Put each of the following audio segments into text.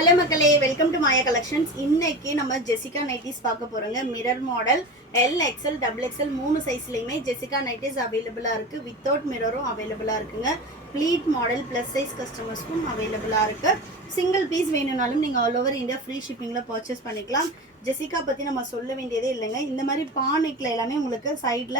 Hello மக்களே, welcome to Maya collections. இன்னைக்கு நம்ம ஜெசிகா நைட்டிஸ் பார்க்க போறோங்க. Mirror model L XL double XL 3 சைஸ்லையுமே ஜெசிகா நைட்டிஸ் அவைலபிளா இருக்கு. வித்தவுட் மிரரும் அவைலபிளா இருக்குங்க. ப்ளீட் மாடல் பிளஸ் சைஸ் கஸ்டமர்ஸ்க்கும் அவைலபிளா இருக்கு. சிங்கிள் பீஸ் வேணும்னாலும் நீங்க ஆல் ஓவர் இந்தியா ஃப்ரீ ஷிப்பிங்ல பர்ச்சேஸ் பண்ணிக்கலாம். ஜெசிகா பத்தி நம்ம சொல்ல வேண்டியதே இல்லைங்க. இந்த மாதிரி பானைக்கில் எல்லாமே உங்களுக்கு சைட்ல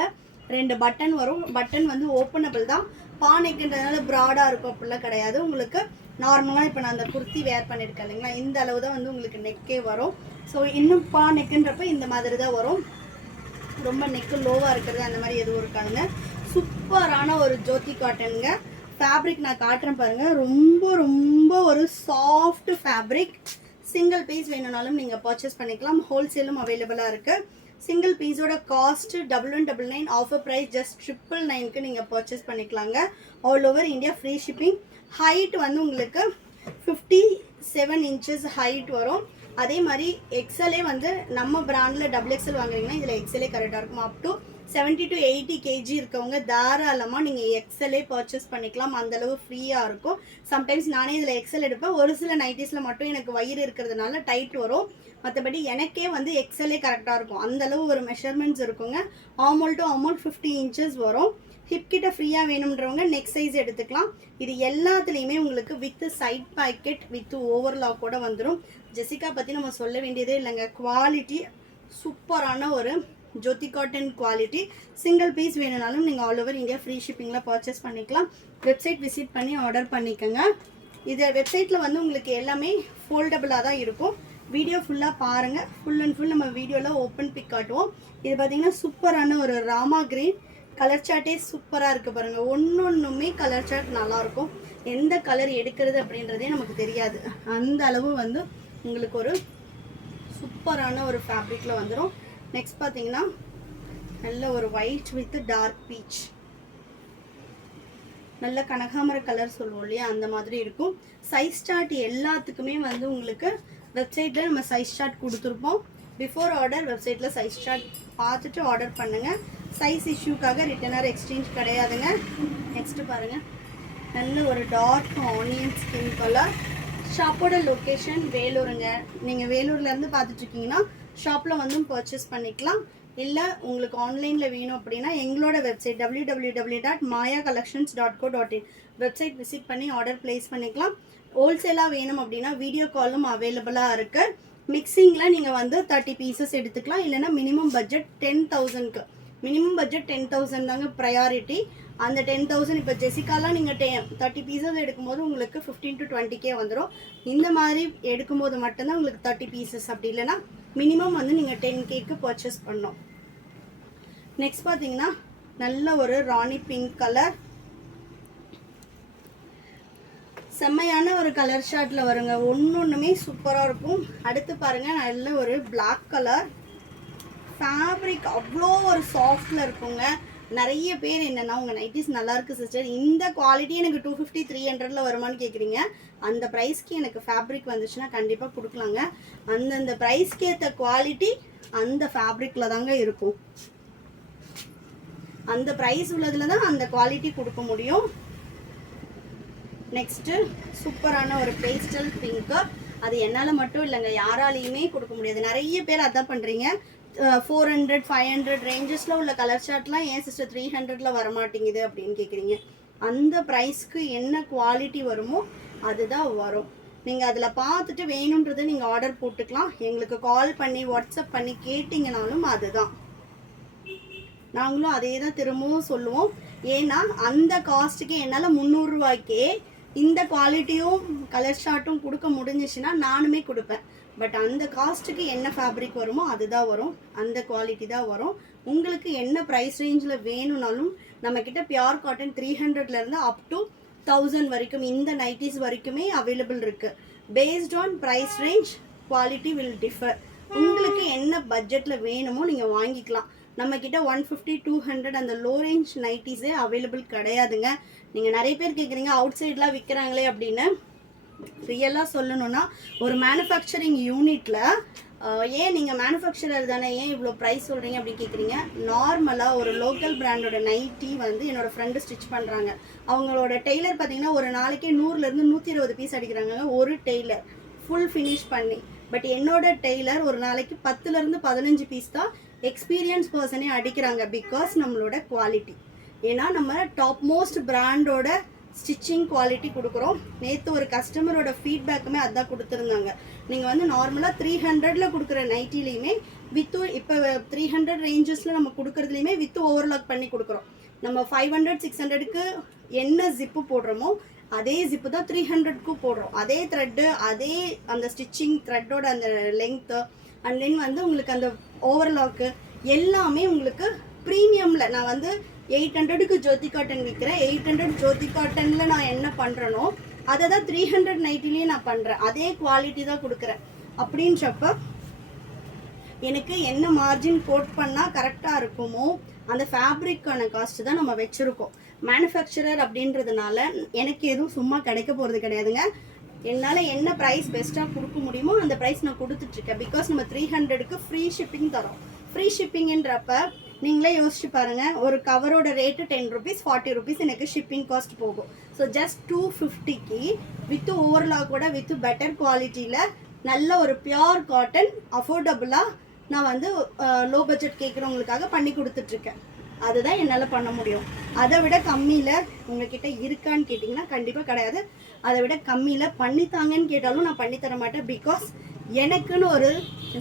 2 பட்டன் வரும். பட்டன் வந்து ஓப்பனபிள் தான். பானைக்குன்றதுனால ப்ராடா இருக்கும் அப்படிலாம் கிடையாது. உங்களுக்கு நார்மலாக இப்போ நான் அந்த குர்த்தி வேர் பண்ணியிருக்கேன் இல்லைங்களா, இந்த அளவு தான் வந்து உங்களுக்கு நெக்கே வரும். ஸோ இன்னும் நெக்குன்றப்ப இந்த மாதிரி தான் வரும். ரொம்ப நெக்கு லோவாக இருக்கிறது அந்த மாதிரி எதுவும் இருக்காதுங்க. சூப்பரான ஒரு ஜோதி காட்டனுங்க. ஃபேப்ரிக் நான் காட்டுறேன் பாருங்கள். ரொம்ப ரொம்ப ஒரு சாஃப்ட் ஃபேப்ரிக். சிங்கிள் பீஸ் வேணும்னாலும் நீங்கள் பர்ச்சேஸ் பண்ணிக்கலாம். ஹோல்சேலும் அவைலபிளாக இருக்குது. சிங்கிள் பீஸோட காஸ்ட் 1199. ஆஃபர் ப்ரைஸ் ஜஸ்ட் 999க்கு நீங்கள் பர்ச்சேஸ் பண்ணிக்கலாங்க. All over India free shipping. Height வந்து உங்களுக்கு 57 இன்ச்சஸ் ஹைட் வரும். அதே மாதிரி எக்ஸலே வந்து நம்ம பிராண்டில் டபுள் எக்ஸல் வாங்குறீங்கன்னா இதில் எக்ஸலே கரெக்டாக இருக்கும். அப் டு 70 to 80 kg இருக்கவங்க தாராளமாக நீங்கள் எக்ஸலே பர்ச்சேஸ் பண்ணிக்கலாம். அந்தளவு ஃப்ரீயாக இருக்கும். சம்டைம்ஸ் நானே இதில் எக்ஸல் எடுப்பேன். ஒரு சில நைட்டிஸில் மட்டும் எனக்கு வயிறு இருக்கிறதுனால டைட் வரும். மற்றபடி எனக்கே வந்து எக்ஸலே கரெக்டாக இருக்கும். அந்தளவு ஒரு மெஷர்மெண்ட்ஸ் இருக்குங்க. ஆமோல் டு ஆமோல் 50 இன்ச்சஸ் வரும். ஹிப் கிட்ட ஃப்ரீயாக வேணுன்றவங்க நெக் சைஸ் எடுத்துக்கலாம். இது எல்லாத்துலேயுமே உங்களுக்கு வித் சைட் பாக்கெட் வித் ஓவர்லாக்கோட வந்துடும். ஜெசிகா பற்றி நம்ம சொல்ல வேண்டியதே இல்லைங்க. குவாலிட்டி சூப்பரான ஒரு Jothi cotton quality. Single piece வேணும்னாலும் நீங்கள் ஆல் ஓவர் இந்தியா ஃப்ரீ ஷிப்பிங்கில் பர்ச்சேஸ் பண்ணிக்கலாம். வெப்சைட் விசிட் பண்ணி ஆர்டர் பண்ணிக்கோங்க. இது வெப்சைட்டில் வந்து உங்களுக்கு எல்லாமே ஃபோல்டபுளாக தான் இருக்கும். வீடியோ ஃபுல்லாக பாருங்கள். ஃபுல் அண்ட் ஃபுல் நம்ம வீடியோவில் ஓப்பன் பிக் காட்டுவோம். இது பார்த்தீங்கன்னா சூப்பரான ஒரு ராமா கிரீன் கலர் சார்ட்டே சூப்பராக இருக்குது பாருங்கள். ஒன்றுமே கலர் சார்ட் நல்லாயிருக்கும். எந்த கலர் எடுக்கிறது அப்படின்றதே நமக்கு தெரியாது. அந்த அளவு வந்து உங்களுக்கு ஒரு சூப்பரான ஒரு ஃபேப்ரிக்கில் வந்துடும். நெக்ஸ்ட் பார்த்தீங்கன்னா நல்ல ஒரு ஒயிட் வித் டார்க் பீச், நல்ல கனகாமர கலர் சொல்லுவோம் இல்லையா, அந்த மாதிரி இருக்கும். சைஸ் சார்ட் எல்லாத்துக்குமே வந்து உங்களுக்கு வெப்சைட்டில் நம்ம சைஸ் சார்ட் கொடுத்துருப்போம். பிஃபோர் ஆர்டர் வெப்சைட்டில் சைஸ் சார்ட் பார்த்துட்டு ஆர்டர் பண்ணுங்கள். சைஸ் இஷ்யூக்காக ரிட்டன் ஆர் எக்ஸ்சேஞ்ச் கிடையாதுங்க. நெக்ஸ்ட்டு பாருங்கள், நல்ல ஒரு டார்க் ஆனியன் ஸ்கின் கலர். ஷாப்போட லொக்கேஷன் வேலூருங்க. நீங்கள் வேலூர்லேருந்து பார்த்துட்ருக்கீங்கன்னா ஷாப்பில் வந்து பர்ச்சேஸ் பண்ணிக்கலாம். இல்லை உங்களுக்கு ஆன்லைனில் வேணும் அப்படின்னா எங்களோட வெப்சைட் www.mayacollections.co.in வெப்சைட் விசிட் பண்ணி ஆர்டர் ப்ளேஸ் பண்ணிக்கலாம். ஹோல்சேலாக வேணும் அப்படின்னா வீடியோ காலும் அவைலபிளாக இருக்குது. மிக்சிங்கில் நீங்கள் வந்து 30 பீசஸ் எடுத்துக்கலாம். இல்லைனா மினிமம் பட்ஜெட் 10,000க்கு. மினிமம் பட்ஜெட் 10,000 தாங்க ப்ரையாரிட்டி. அந்த 10,000 இப்போ ஜெசிகாலாம் நீங்கள் 30 பீசஸ் எடுக்கும்போது உங்களுக்கு 15 to 20K வந்துடும். இந்த மாதிரி எடுக்கும்போது மட்டும்தான் உங்களுக்கு 30 பீசஸ். அப்படி இல்லைனா மினிமம் வந்து நீங்கள் 10Kக்கு பர்ச்சேஸ் பண்ணணும். நெக்ஸ்ட் பார்த்தீங்கன்னா நல்ல ஒரு ராணி பிங்க் கலர், செம்மையான ஒரு கலர் ஷார்ட்டில் வருங்க. ஒன்றுமே சூப்பராக இருக்கும். அடுத்து பாருங்கள், நல்ல ஒரு பிளாக் கலர் ஃபேப்ரிக். அவ்வளோ ஒரு சாஃப்டில் இருக்குங்க. நிறைய பேர் என்னென்னா உங்கள் நைட்டிஸ் நல்லாயிருக்கு சிஸ்டர், இந்த குவாலிட்டி எனக்கு 250 300 வருமானு கேட்குறீங்க. அந்த ப்ரைஸ்க்கு எனக்கு ஃபேப்ரிக் வந்துச்சுன்னா கண்டிப்பாக கொடுக்கலாங்க. அந்தந்த ப்ரைஸ்க்கு ஏற்ற குவாலிட்டி அந்த ஃபேப்ரிக்கில் தாங்க இருக்கும். அந்த ப்ரைஸ் உள்ளதில் தான் அந்த குவாலிட்டி கொடுக்க முடியும். நெக்ஸ்ட்டு சூப்பரான ஒரு பேஸ்டல் பிங்க்கு. அது என்னால் மட்டும் இல்லைங்க, யாராலையுமே கொடுக்க முடியாது. நிறைய பேர் அதான் பண்ணுறீங்க. 400 500 ரேஞ்சஸில் உள்ள கலர் சார்ட்லாம் ஏன் சிஸ்டர் 300ல் வரமாட்டேங்குது அப்படின்னு கேட்குறீங்க. அந்த ப்ரைஸ்க்கு என்ன குவாலிட்டி வருமோ அதுதான் வரும். நீங்கள் அதில் பார்த்துட்டு வேணுன்றதை நீங்கள் ஆர்டர் போட்டுக்கலாம். எங்களுக்கு கால் பண்ணி வாட்ஸ்அப் பண்ணி கேட்டிங்கனாலும் அதுதான், நாங்களும் அதே தான் திரும்பவும் சொல்லுவோம். ஏன்னா அந்த காஸ்ட்டுக்கு என்னால் 300 ரூபாய்க்கே இந்த குவாலிட்டியும் கலர் ஷார்ட்டும் கொடுக்க முடிஞ்சிச்சுன்னா நானுமே கொடுப்பேன். பட் அந்த காஸ்ட்டுக்கு என்ன ஃபேப்ரிக் வருமோ அதுதான் வரும், அந்த குவாலிட்டி தான் வரும். உங்களுக்கு என்ன ப்ரைஸ் ரேஞ்சில் வேணும்னாலும் நம்மக்கிட்ட பியோர் காட்டன் 300லேருந்து அப் டு 1000 வரைக்கும் இந்த நைட்டிஸ் வரைக்குமே அவைலபிள் இருக்குது. Based on price range quality will differ. உங்களுக்கு என்ன பட்ஜெட்டில் வேணுமோ நீங்கள் வாங்கிக்கலாம். நம்மக்கிட்ட 150 200 அந்த லோ ரேஞ்ச் நைட்டிஸே அவைலபிள் கிடையாதுங்க. நீங்கள் நிறைய பேர் கேட்குறீங்க அவுட் சைட்லாம் விற்கிறாங்களே அப்படின்னு. ரியலாக சொல்லணும்னா ஒரு மேனுஃபேக்சரிங் யூனிட்டில் ஏன் நீங்கள் மேனுஃபேக்சரர் தானே ஏன் இவ்வளோ ப்ரைஸ் சொல்கிறீங்க அப்படின்னு கேட்குறீங்க. நார்மலாக ஒரு லோக்கல் பிராண்டோட நைட்டி வந்து என்னோடய ஃப்ரெண்டு ஸ்டிச் பண்ணுறாங்க. அவங்களோட டெய்லர் பார்த்தீங்கன்னா ஒரு நாளைக்கு 100லேருந்து 120 பீஸ் அடிக்கிறாங்க ஒரு டெய்லர். ஃபுல் ஃபினிஷ் பண்ணி. பட் என்னோட டெய்லர் ஒரு நாளைக்கு 10லேருந்து 15 பீஸ் தான் எக்ஸ்பீரியன்ஸ் பர்சனே அடிக்கிறாங்க. பிகாஸ் நம்மளோட குவாலிட்டி. ஏன்னா நம்ம டாப் மோஸ்ட் பிராண்டோட ஸ்டிச்சிங் குவாலிட்டி கொடுக்குறோம். நேற்று ஒரு கஸ்டமரோட ஃபீட்பேக்குமே அதான் கொடுத்துருந்தாங்க. நீங்கள் வந்து நார்மலாக 300ல் கொடுக்குற நைட்டிலையுமே வித்து இப்போ 300 ரேஞ்சஸில் நம்ம கொடுக்குறதுலையுமே வித்து ஓவர்லாக் பண்ணி கொடுக்குறோம். நம்ம 500 600க்கு என்ன ஜிப்பு போடுறோமோ அதே ஜிப்பு தான் 300க்கு போடுறோம். அதே த்ரெட்டு, அதே அந்த ஸ்டிச்சிங் த்ரெட்டோட அந்த லெங்க்த்து, அண்ட் தென் வந்து உங்களுக்கு அந்த ஓவர்லாக்கு எல்லாமே உங்களுக்கு ப்ரீமியமில். நான் வந்து 800க்கு ஜோதி காட்டன் விற்கிறேன். 800 ஜோதி காட்டனில் நான் என்ன பண்ணுறேனோ அதை தான் 300 நைட்டிலேயே நான் பண்ணுறேன். அதே குவாலிட்டி தான் கொடுக்குறேன். அப்படின்றப்ப எனக்கு என்ன மார்ஜின் கோட் பண்ணால் கரெக்டாக இருக்குமோ அந்த ஃபேப்ரிக்கான காஸ்ட்டு தான் நம்ம வச்சுருக்கோம். மேனுஃபேக்சரர் அப்படின்றதுனால எனக்கு எதுவும் சும்மா கிடைக்க போகிறது கிடையாதுங்க. என்னால் என்ன ப்ரைஸ் பெஸ்ட்டாக கொடுக்க முடியுமோ அந்த ப்ரைஸ் நான் கொடுத்துட்ருக்கேன். பிகாஸ் நம்ம 300க்கு ஃப்ரீ ஷிப்பிங் தரோம். ஃப்ரீ ஷிப்பிங்கன்றப்ப நீங்களே யோசிச்சு பாருங்கள், ஒரு கவரோட ரேட்டு 10 rupees 40 rupees எனக்கு ஷிப்பிங் காஸ்ட் போகும். ஸோ ஜஸ்ட் 250க்கு வித் ஓவர்லாக்கோட வித் பெட்டர் குவாலிட்டியில் நல்ல ஒரு பியோர் காட்டன் அஃபோர்டபுளாக நான் வந்து லோ பட்ஜெட் கேட்குறவங்களுக்காக பண்ணி கொடுத்துட்ருக்கேன். அதுதான் என்னால் பண்ண முடியும். அதை விட கம்மியில் உங்ககிட்ட இருக்கான்னு கேட்டிங்கன்னா கண்டிப்பாக கிடையாது. அதை விட கம்மியில் பண்ணித்தாங்கன்னு கேட்டாலும் நான் பண்ணித்தர மாட்டேன். பிகாஸ் எனக்குன்னு ஒரு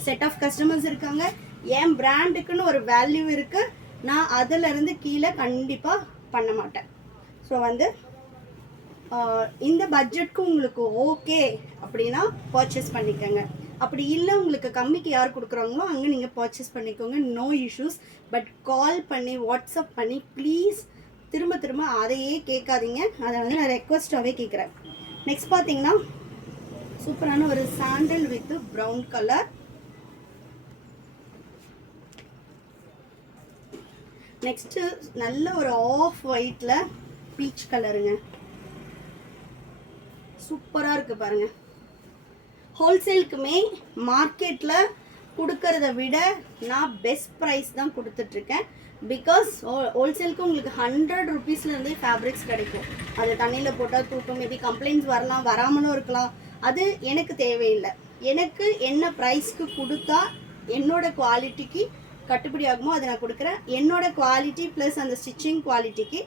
செட் ஆஃப் கஸ்டமர்ஸ் இருக்காங்க, என் பிராண்டுக்குன்னு ஒரு வேல்யூ இருக்குது. நான் அதிலேருந்து கீழே கண்டிப்பாக பண்ண மாட்டேன். ஸோ வந்து இந்த பட்ஜெட்க்கு உங்களுக்கு ஓகே அப்படின்னா பர்ச்சேஸ் பண்ணிக்கோங்க. அப்படி இல்லை உங்களுக்கு கம்மிக்கு யார் கொடுக்குறாங்களோ அங்கே நீங்கள் பர்ச்சேஸ் பண்ணிக்கோங்க. No issues. பட் கால் பண்ணி வாட்ஸ்அப் பண்ணி ப்ளீஸ் திரும்ப திரும்ப அதையே கேட்காதீங்க. அதை வந்து நான் ரெக்வஸ்ட்டாகவே கேட்குறேன். நெக்ஸ்ட் பார்த்தீங்கன்னா சூப்பரான ஒரு sandal with brown colour. Next நல்ல ஒரு ஆஃப் ஒயிட்டில் பீச் கலருங்க. சூப்பராக இருக்குது பாருங்கள். ஹோல்சேலுக்குமே மார்க்கெட்டில் கொடுக்கறத விட நான் பெஸ்ட் ப்ரைஸ் தான் கொடுத்துட்ருக்கேன். பிகாஸ் ஹோல்சேலுக்கு உங்களுக்கு 100 rupeesலேருந்தே ஃபேப்ரிக்ஸ் கிடைக்கும். அது தண்ணியில் போட்டால் தூட்டும், மேபி கம்ப்ளைண்ட்ஸ் வரலாம், வராமலும் இருக்கலாம். அது எனக்கு தேவையில்லை. எனக்கு என்ன ப்ரைஸ்க்கு கொடுத்தா என்னோட குவாலிட்டிக்கு கட்டுப்படி ஆகுமோ அதை நான் கொடுக்குறேன். என்னோட குவாலிட்டி ப்ளஸ் அந்த ஸ்டிச்சிங் குவாலிட்டிக்கு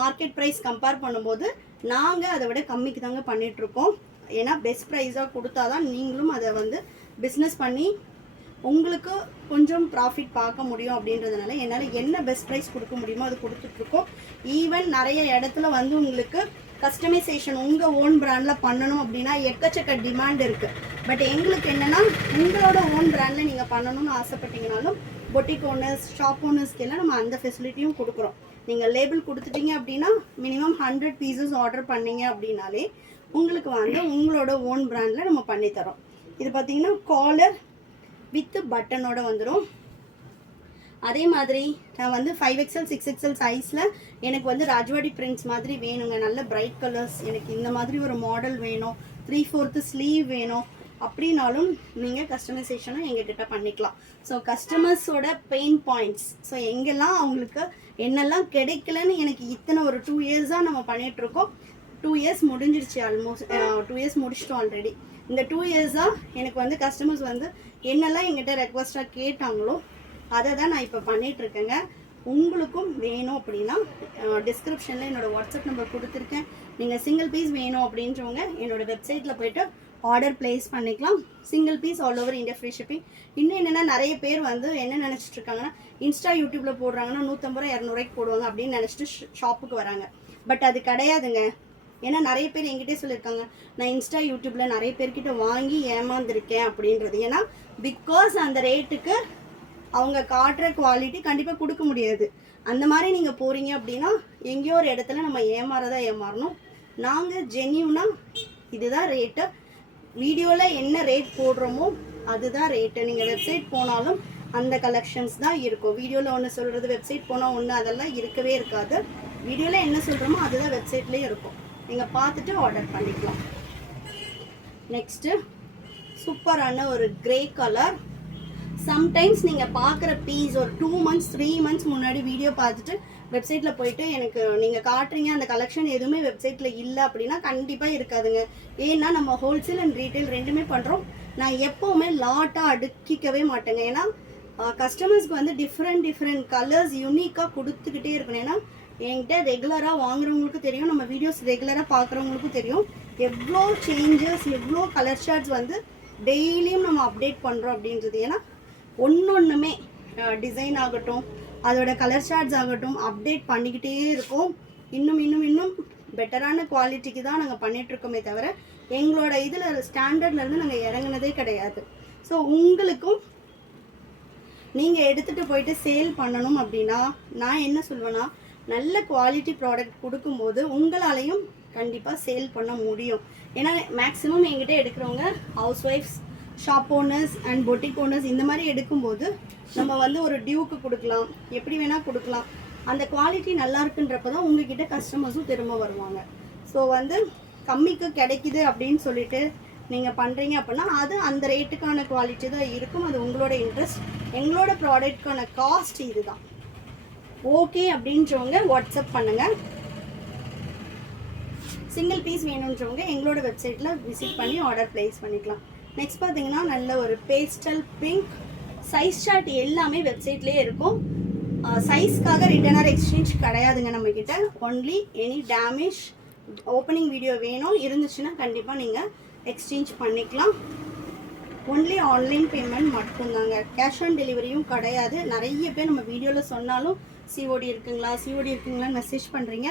மார்க்கெட் ப்ரைஸ் கம்பேர் பண்ணும்போது நாங்கள் அதை விட கம்மிக்கு தாங்க பண்ணிகிட்ருக்கோம். ஏன்னா பெஸ்ட் ப்ரைஸாக கொடுத்தா தான் நீங்களும் அதை வந்து பிஸ்னஸ் பண்ணி உங்களுக்கு கொஞ்சம் ப்ராஃபிட் பார்க்க முடியும். அப்படின்றதுனால என்னால் என்ன பெஸ்ட் ப்ரைஸ் கொடுக்க முடியுமோ அது கொடுத்துட்ருக்கோம். ஈவன் நிறைய இடத்துல வந்து உங்களுக்கு கஸ்டமைசேஷன் உங்கள் ஓன் பிராண்டில் பண்ணணும் அப்படின்னா எக்கச்சக்க டிமாண்ட் இருக்குது. பட் எங்களுக்கு என்னென்னா உங்களோட ஓன் பிராண்டில் நீங்கள் பண்ணணும்னு ஆசைப்பட்டீங்கனாலும் பொட்டிக் ஓனர்ஸ், ஷாப் ஓனர்ஸ்க்கெல்லாம் நம்ம அந்த ஃபெசிலிட்டியும் கொடுக்குறோம். நீங்கள் லேபிள் கொடுத்துட்டீங்க அப்படின்னா மினிமம் 100 pieces ஆர்டர் பண்ணீங்க அப்படின்னாலே உங்களுக்கு வந்து உங்களோட ஓன் பிராண்டில் நம்ம பண்ணித்தரோம். இது பார்த்தீங்கன்னா காலர் வித் பட்டனோட வந்துடும். அதே மாதிரி நான் வந்து 5XL 6XL சைஸில் எனக்கு வந்து ராஜ்வாடி பிரிண்ட்ஸ் மாதிரி வேணுங்க. நல்ல பிரைட் கலர்ஸ், எனக்கு இந்த மாதிரி ஒரு மாடல் வேணும், 3/4 ஸ்லீவ் வேணும் அப்படின்னாலும் நீங்கள் கஸ்டமைசேஷனும் எங்ககிட்ட பண்ணிக்கலாம். ஸோ கஸ்டமர்ஸோட பெயின் பாயிண்ட்ஸ், ஸோ எங்கெல்லாம் அவங்களுக்கு என்னெல்லாம் கிடைக்கலன்னு எனக்கு இத்தனை ஒரு 2 years-ஆக நம்ம பண்ணிகிட்ருக்கோம். 2 years முடிஞ்சிருச்சு. ஆல்மோஸ்ட் 2 years முடிச்சிட்டோம் ஆல்ரெடி. இந்த 2 years-ஆக எனக்கு வந்து கஸ்டமர்ஸ் வந்து என்னெல்லாம் எங்கிட்ட ரெக்வஸ்ட்டாக கேட்டாங்களோ அதை தான் நான் இப்போ பண்ணிகிட்ருக்கேங்க. உங்களுக்கும் வேணும் அப்படின்னா டிஸ்கிரிப்ஷனில் என்னோடய வாட்ஸ்அப் நம்பர் கொடுத்துருக்கேன். நீங்கள் சிங்கிள் பீஸ் வேணும் அப்படின்றவங்க என்னோடய வெப்சைட்டில் போய்ட்டு ஆர்டர் ப்ளேஸ் பண்ணிக்கலாம். Single piece all over India free shipping. இன்னும் என்னென்னா நிறைய பேர் வந்து என்ன நினச்சிட்டு இருக்காங்கன்னா இன்ஸ்டா யூடியூப்பில் போடுறாங்கன்னா 150 200 போடுவாங்க அப்படின்னு நினச்சிட்டு ஷாப்புக்கு வராங்க. பட் அது கிடையாதுங்க. ஏன்னா நிறைய பேர் என்கிட்டே சொல்லியிருக்காங்க நான் இன்ஸ்டா யூடியூப்பில் நிறைய பேர்கிட்ட வாங்கி ஏமாந்துருக்கேன் அப்படின்றது. ஏன்னா பிகாஸ் அந்த ரேட்டுக்கு அவங்க காட்டுற குவாலிட்டி கண்டிப்பாக கொடுக்க முடியாது. அந்த மாதிரி நீங்கள் போகிறீங்க அப்படின்னா எங்கேயோ ஒரு இடத்துல நம்ம ஏமாறணும். நாங்கள் ஜென்யூனாக இதுதான் ரேட்டு, வீடியோவில் என்ன ரேட் போடுறோமோ அதுதான் ரேட்டு. நீங்கள் வெப்சைட் போனாலும் அந்த கலெக்ஷன்ஸ் தான் இருக்கும். வீடியோவில் ஒன்று சொல்கிறது, வெப்சைட் போனால் ஒன்று, அதெல்லாம் இருக்கவே இருக்காது. வீடியோவில் என்ன சொல்கிறோமோ அதுதான் வெப்சைட்லேயும் இருக்கும். நீங்கள் பார்த்துட்டு ஆர்டர் பண்ணிக்கலாம். நெக்ஸ்ட்டு சூப்பரான ஒரு கிரே கலர். சம்டைம்ஸ் நீங்கள் பார்க்குற பீஸ் ஒரு 2 months 3 months முன்னாடி வீடியோ பார்த்துட்டு வெப்சைட்டில் போயிட்டு எனக்கு நீங்கள் காட்டுறீங்க அந்த கலெக்ஷன் எதுவுமே வெப்சைட்டில் இல்லை அப்படின்னா கண்டிப்பாக இருக்காதுங்க. ஏன்னா நம்ம ஹோல்சேல் அண்ட் ரீட்டைல் ரெண்டுமே பண்ணுறோம். நான் எப்போவுமே லாட்டாக அடுக்கிக்கவே மாட்டேங்க. ஏன்னா கஸ்டமர்ஸ்க்கு வந்து டிஃப்ரெண்ட் கலர்ஸ் யூனிக்காக கொடுத்துக்கிட்டே இருக்கணும். ஏன்னா என்கிட்ட ரெகுலராக வாங்குறவங்களுக்கும் தெரியும், நம்ம வீடியோஸ் ரெகுலராக பார்க்குறவங்களுக்கும் தெரியும் எவ்வளோ சேஞ்சஸ், எவ்வளோ கலர் ஷார்ட்ஸ் வந்து டெய்லியும் நம்ம அப்டேட் பண்ணுறோம் அப்படின்றது. ஏன்னா ஒன்றுமே டிசைன் ஆகட்டும், அதோட கலர் ஷார்ட்ஸ் ஆகட்டும் அப்டேட் பண்ணிக்கிட்டே இருக்கோம். இன்னும் பெட்டரான குவாலிட்டிக்கு தான் நாங்கள் பண்ணிகிட்ருக்கோமே தவிர எங்களோட இதில் ஸ்டாண்டர்ட்லேருந்து நாங்கள் இறங்குனதே கிடையாது. ஸோ உங்களுக்கும் நீங்கள் எடுத்துகிட்டு போயிட்டு சேல் பண்ணணும் அப்படின்னா நான் என்ன சொல்வேன்னா, நல்ல குவாலிட்டி ப்ராடக்ட் கொடுக்கும்போது உங்களாலையும் கண்டிப்பாக சேல் பண்ண முடியும். ஏன்னா மேக்ஸிமம் எங்கிட்ட எடுக்கிறவங்க ஹவுஸ் ஒய்ஃப்ஸ், shop owners and boutique owners இந்த மாதிரி எடுக்கும்போது நம்ம வந்து ஒரு டியூக்கு கொடுக்கலாம், எப்படி வேணால் கொடுக்கலாம். அந்த குவாலிட்டி நல்லா இருக்குன்றப்ப தான் உங்ககிட்ட கஸ்டமர்ஸும் திரும்ப வருவாங்க. ஸோ வந்து கம்மிக்கு கிடைக்குது அப்படின்னு சொல்லிட்டு நீங்கள் பண்ணுறீங்க அப்படின்னா அது அந்த ரேட்டுக்கான குவாலிட்டி தான் இருக்கும். அது உங்களோட இன்ட்ரெஸ்ட். எங்களோட ப்ராடக்ட்கான காஸ்ட் இது தான். ஓகே அப்படின்றவங்க வாட்ஸ்அப் பண்ணுங்கள். சிங்கிள் பீஸ் வேணுன்றவங்க எங்களோட வெப்சைட்டில் விசிட் பண்ணி ஆர்டர் ப்ளேஸ் பண்ணிக்கலாம். நெக்ஸ்ட் பார்த்தீங்கன்னா நல்ல ஒரு பேஸ்டல் பிங்க். சைஸ் சார்ட் எல்லாமே வெப்சைட்லேயே இருக்கும். சைஸ்க்காக ரிட்டர்ன் ஆர் எக்ஸ்சேஞ்ச் கிடையாதுங்க நம்மக்கிட்ட. Only any damage opening video வேணும் இருந்துச்சுன்னா கண்டிப்பாக நீங்கள் எக்ஸ்சேஞ்ச் பண்ணிக்கலாம். ஒன்லி ஆன்லைன் பேமெண்ட் மட்டும்தாங்க, கேஷ் ஆன் டெலிவரியும் கிடையாது. நிறைய பேர் நம்ம வீடியோவில் சொன்னாலும் சிஓடி இருக்குங்களா மெசேஜ் பண்ணுறீங்க.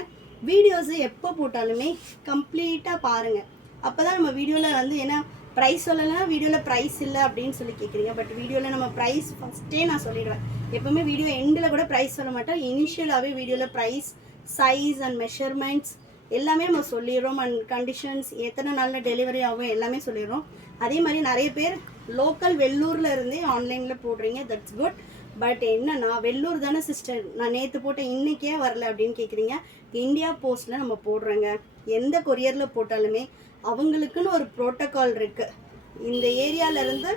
வீடியோஸு எப்போ போட்டாலுமே கம்ப்ளீட்டாக பாருங்கள். அப்போ தான் நம்ம வீடியோவில் வந்து ஏன்னா ப்ரைஸ் சொல்லலைன்னா வீடியோவில் ப்ரைஸ் இல்லை அப்படின்னு சொல்லி கேட்குறீங்க. பட் வீடியோவில் நம்ம ப்ரைஸ் ஃபஸ்ட்டே நான் சொல்லிடுவேன். எப்போவுமே வீடியோ எண்டில் கூட ப்ரைஸ் சொல்ல மாட்டேன். இனிஷியலாகவே வீடியோவில் ப்ரைஸ், சைஸ் அண்ட் மெஷர்மெண்ட்ஸ் எல்லாமே நம்ம சொல்லிடுறோம். அண்ட் கண்டிஷன்ஸ், எத்தனை நாளில் டெலிவரி ஆகும் எல்லாமே சொல்லிடுறோம். அதே மாதிரி நிறைய பேர் லோக்கல் வெள்ளூரில் இருந்தே ஆன்லைனில் போடுறீங்க, தட்ஸ் குட். பட் என்னன்னா வெள்ளூர் தானே சிஸ்டர், நான் நேற்று போட்டேன் இன்றைக்கே வரல அப்படின்னு கேட்குறீங்க. இந்தியா போஸ்ட்டில் நம்ம போடுறோங்க. எந்த கொரியரில் போட்டாலுமே அவங்களுக்குன்னு ஒரு ப்ரோட்டோக்கால் இருக்குது. இந்த ஏரியாவிலேருந்து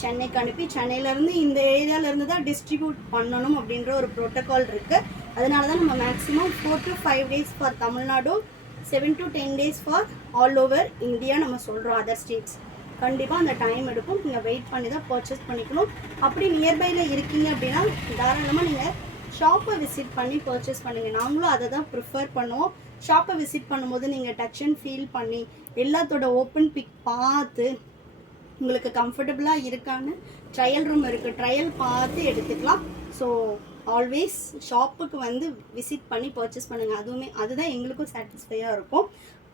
சென்னைக்கு அனுப்பி சென்னையிலேருந்து இந்த ஏரியாவிலேருந்து தான் டிஸ்ட்ரிபியூட் பண்ணணும் அப்படின்ற ஒரு ப்ரோட்டோக்கால் இருக்குது. அதனால தான் நம்ம maximum 4 to 5 days for Tamil Nadu, 7 to 10 days for all over India நம்ம சொல்கிறோம். அதர் ஸ்டேட்ஸ் கண்டிப்பாக அந்த டைம் எடுக்கும். நீங்கள் வெயிட் பண்ணி தான் பர்ச்சேஸ் பண்ணிக்கணும். அப்படி நியர்பையில் இருக்கீங்க அப்படின்னா தாராளமாக நீங்கள் ஷாப்பை விசிட் பண்ணி பர்ச்சேஸ் பண்ணுங்கள். நாங்களும் அதை தான் ப்ரிஃபர் பண்ணுவோம். ஷாப்பை விசிட் பண்ணும்போது நீங்கள் டச் அண்ட் ஃபீல் பண்ணி எல்லாத்தோட ஓப்பன் பிக் பார்த்து உங்களுக்கு கம்ஃபர்டபுளாக இருக்கான்னு ட்ரையல் ரூம் இருக்குது, ட்ரையல் பார்த்து எடுத்துக்கலாம். ஸோ ஆல்வேஸ் ஷாப்புக்கு வந்து விசிட் பண்ணி பர்ச்சேஸ் பண்ணுங்கள். அதுதான் எங்களுக்கும் சாட்டிஸ்ஃபையாக இருக்கும்.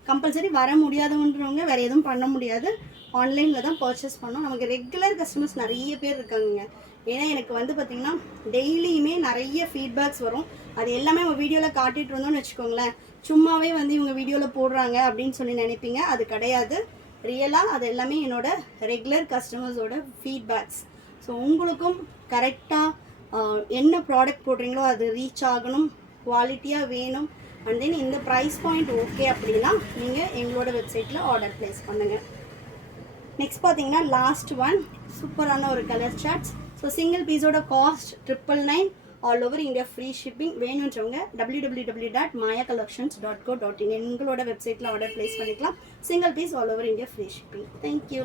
கம்பல்சரி வர முடியாதவன்றவங்க வேறு எதுவும் பண்ண முடியாது, ஆன்லைனில் தான் பர்ச்சேஸ் பண்ணோம். நமக்கு ரெகுலர் கஸ்டமர்ஸ் நிறைய பேர் இருக்காங்க. ஏன்னா எனக்கு வந்து பார்த்திங்கன்னா டெய்லியுமே நிறைய ஃபீட்பேக்ஸ் வரும். அது எல்லாமே நம்ம வீடியோவில் காட்டிகிட்டு இருந்தோம்னு வச்சுக்கோங்களேன், சும்மாவே வந்து இவங்க வீடியோவில் போடுறாங்க அப்படின்னு சொல்லி நினைப்பீங்க. அது கிடையாது, ரியலாக அது எல்லாமே என்னோடய ரெகுலர் கஸ்டமர்ஸோட ஃபீட்பேக்ஸ். ஸோ உங்களுக்கும் கரெக்டாக என்ன ப்ராடக்ட் போடுறீங்களோ அது ரீச் ஆகணும், குவாலிட்டியாக வேணும். அண்ட் தென் இந்த ப்ரைஸ் பாயிண்ட் ஓகே அப்படின்னா நீங்கள் எங்களோட வெப்சைட்டில் ஆர்டர் ப்ளேஸ் பண்ணுங்கள். நெக்ஸ்ட் பார்த்தீங்கன்னா லாஸ்ட் ஒன் சூப்பரான ஒரு கலர் சார்ட்ஸ். ஸோ சிங்கிள் பீஸோட cost 999, all over India free shipping. வேணுன்றவங்க www.mayacollections.co.in எங்களோட வெப்சைட்டில் ஆர்டர் ப்ளேஸ் பண்ணிக்கலாம். Single piece all over India free shipping. Thank you.